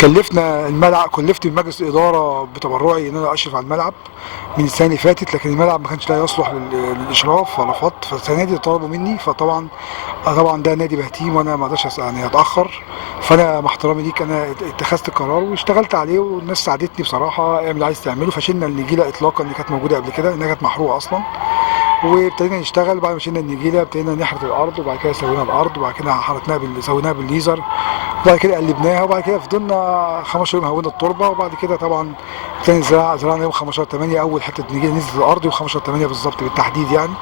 كلفنا الملعب، كلفت من مجلس الاداره بتبرعي ان انا اشرف على الملعب من السنه اللي فاتت، لكن الملعب ما كانش لا يصلح للاشراف، فرفضت. فالسنه دي طلبوا مني، فطبعا طبعا ده نادي بهتيم وانا ما اقدرش يعني اتاخر. فانا مع احترامي ليك انا اتخذت القرار واشتغلت عليه، والناس ساعدتني بصراحه. اعمل اللي عايز تعمله. فشلنا النجيله اطلاقا اللي كانت موجوده قبل كده، انها كانت محروقه اصلا. وابتدينا نشتغل. بعد ما شلنا النجيله ابتدينا نحرث الارض، وبعد كده سوينا الارض، وبعد كده حرثناها سويناها بالليزر، وبعد كده قلبناها، وبعد كده فضلنا 15 يوم هوينا التربه. وبعد كده طبعا تاني زرعنا يوم 15/8 اول حته نجيله نزلت الارض، يوم 15/8 بالظبط بالتحديد يعني.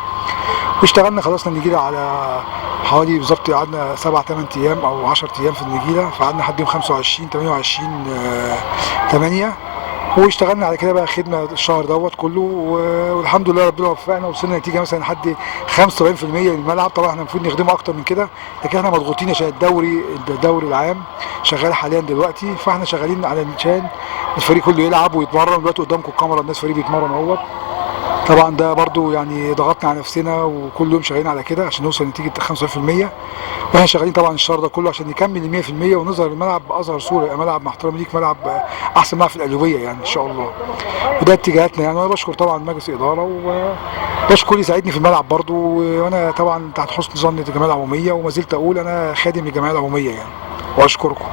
واشتغلنا خلصنا النجيله على حوالي بالظبط، قعدنا 7 8 ايام او 10 ايام في النجيله. فقعدنا لحد يوم 25 28 8. واشتغلنا على كده بقى خدمه الشهر دوت كله، والحمد لله ربنا وفقنا. وصلنا نتيجه مثلا لحد 75% للملعب. طبعا احنا المفروض نخدمه اكتر من كده، لكن احنا مضغوطين عشان الدوري العام شغال حاليا دلوقتي. فاحنا شغالين على عشان الفريق كله يلعب ويتمرن. دلوقتي قدامكم الكاميرا الناس فريق بيتمرن اهوت. طبعا ده برضو يعني ضغطنا على نفسنا، وكل يوم شغالين على كده عشان نوصل لنتيجه 75%. واحنا شغالين طبعا الشهر ده كله عشان نكمل ال 100% ونظهر الملعب باظهر صوره، يبقى ملعب مع احترامي ليك ملعب احسن ملعب في القليوبيه يعني ان شاء الله. وده اتجاهاتنا يعني. وانا بشكر طبعا مجلس الاداره، وبشكر اللي يساعدني في الملعب برضو. وانا طبعا تحت حسن ظن الجمعيه العموميه، وما زلت اقول انا خادم الجمعيه العموميه يعني. واشكركم.